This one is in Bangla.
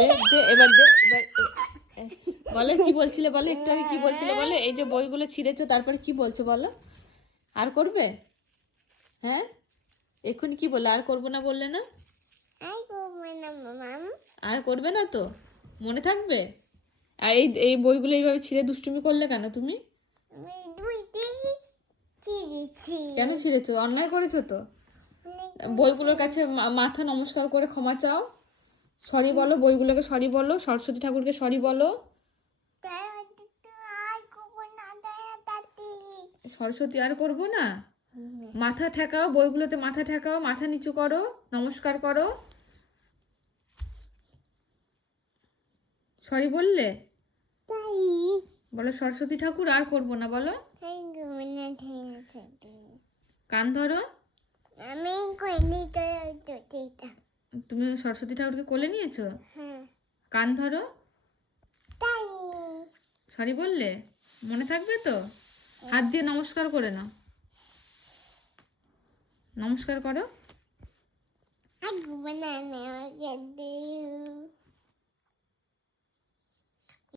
এবার দে এবার বলে কি বলছিলে বলে একটু আগে কি বলছিলে বলে এই যে বইগুলো ছিঁড়েছো তারপরে কি বলছো বলো আর করবে হ্যাঁ এক্ষুনি কি বললে আর করবো না বললে না আর করবে না তো মনে থাকবে আর এই এই বইগুলো এইভাবে ছিঁড়ে দুষ্টুমি করলে কেন তুমি কেন ছিঁড়েছো অন্যায় করেছো তো বইগুলোর কাছে মাথা নমস্কার করে ক্ষমা চাও সরি বলো বইগুলোকে সরি বলো সরস্বতী ঠাকুরকে সরি বলো সরস্বতী আর করবো না মাথা ঠেকাও বইগুলোতে মাথা ঠেকাও মাথা নিচু করো নমস্কার করো সরি বললে বলো সরস্বতী ঠাকুর আর করবো না বলো কান ধরো তুমি সরস্বতী ঠাকুরকে কোলে নিয়েছো কান ধরো সরি বললে মনে থাকবে তো হাত দিয়ে নমস্কার করে নাও নমস্কার করো